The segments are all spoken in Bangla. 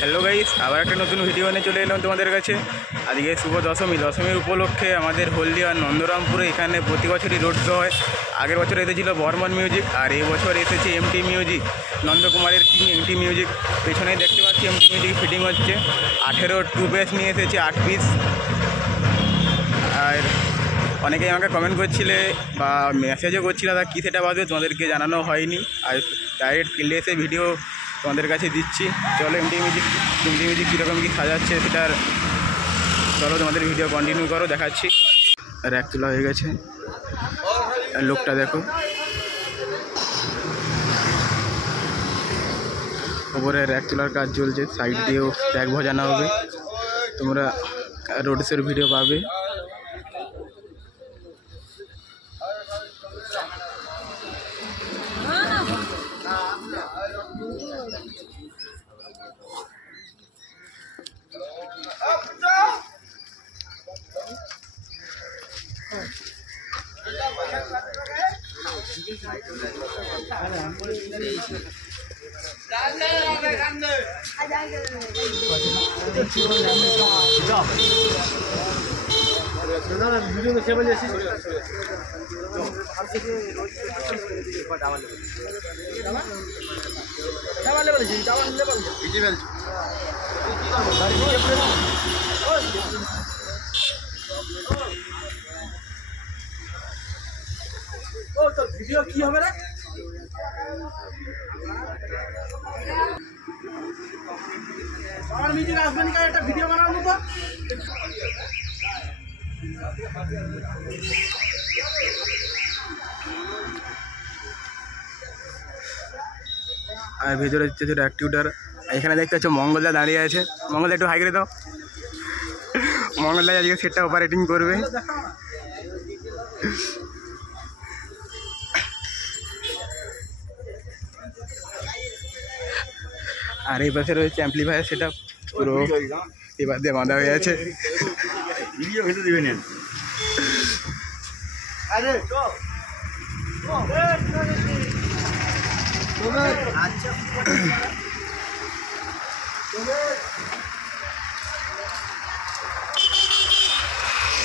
হ্যালো গাইস, আবার একটা নতুন ভিডিও নিয়ে চলে এলাম তোমাদের কাছে। আজকে শুভ দশমী। দশমীর উপলক্ষে আমাদের হলদিয়া নন্দরামপুরে এখানে প্রতি বছরই রোড শো হয়। আগের বছর এসেছিল বর্মন মিউজিক, আর এই বছর এসেছে এমটি মিউজিক, নন্দকুমারের কিং এমটি মিউজিক। পেছনেই দেখতে পাচ্ছি এমটি মিউজিক ফিটিং হচ্ছে। 18 টু বেস নিয়ে এসেছে 8 পিস। আর অনেকেই আমাকে কমেন্ট করছিলে বা মেসেজও করছিল, দাদা কী সেটা বাদে তোমাদেরকে জানানো হয়নি। আর ডাইরেক্ট ফিল্ডে এসে ভিডিও তোমাদের কাছে দিচ্ছি। চলো এমটি মিউজিক কীরকম কী সাজাচ্ছে সেটার চলো তোমাদের ভিডিও কন্টিনিউ করো, দেখাচ্ছি। র্যাক তোলা হয়ে গেছে, লোকটা দেখো। ওপরে র্যাক তোলার কাজ চলছে, সাইড দিয়েও র্যাক ভজানো হবে। তোমরা রোড শোর ভিডিও পাবে। ভিডিও কি হবে রে? আমার মিটিং আসবেন কা একটা ভিডিও বানাবো তো। আর ভেতরে হচ্ছে র্যাক টিউটার। এখানে দেখতে পাচ্ছ মঙ্গলদা দাঁড়িয়ে আছে। মঙ্গলদা একটু হাই করে দাও। মঙ্গলদা আজকে সেটটা অপারেটিং করবে। আর এই পাশে রয়েছে অ্যাম্পলিফায়ার সেটা পুরো এবার দিয়ে বাঁধা হয়ে আছে।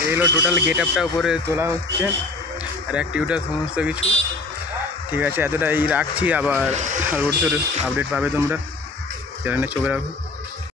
এই হলো টোটাল গেট আপটা উপরে তোলা হচ্ছে, আর অ্যাক্টিভিটার সমস্ত কিছু ঠিক আছে। এতটাই রাখছি, আবার রোড শোর আপডেট পাবে তোমরা, চ্যানেলে চোখ রাখো।